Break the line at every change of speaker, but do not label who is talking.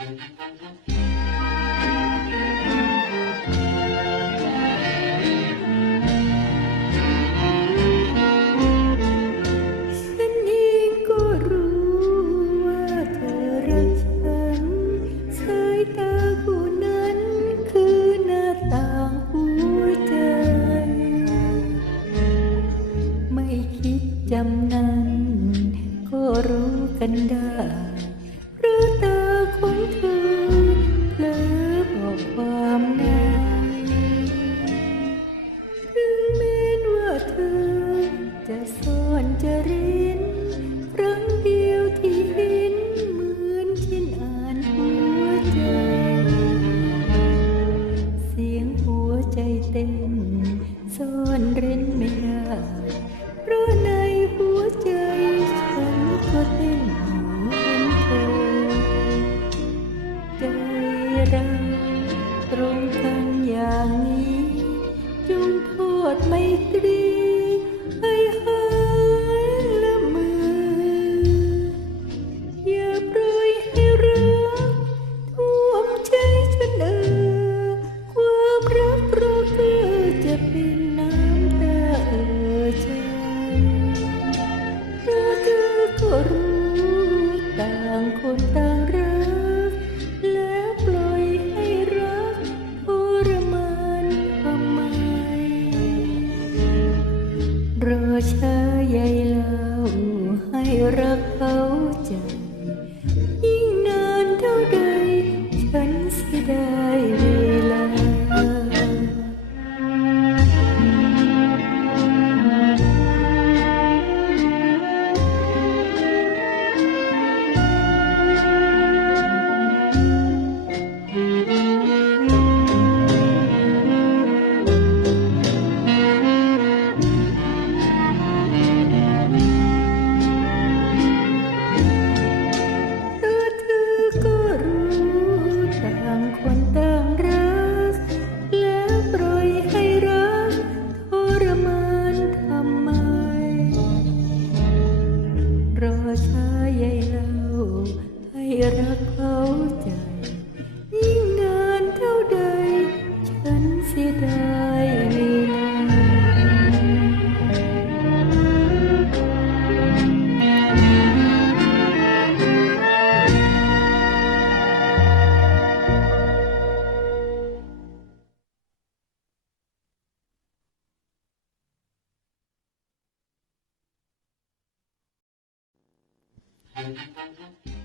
ฉันเองก็รู้ว่าเธอรักฉันสายตาผู้นั้นคือหน้าต่างหัวใจ ไม่คิดจำนั้น ก็รู้กันได้ราะตา ของเธอเผลอบอกความในถึงแม้ว่าเธอ จะซ่อนจะรินครั้งเดียวที่เห็นเหมือนฉันอ่านหัวใจ เสียงหัวใจเต้นซ่อนเร้น เราตรงกันอย่างนี้ จงโทษไม่ตรีให้หายละเมือ อย่าปล่อยให้รักท่วมใจฉันเออความรักเราเธอจะเป็นน้ำตาเออใจเพราะเธอก็รู้ต่างคนต่าง
Thank you.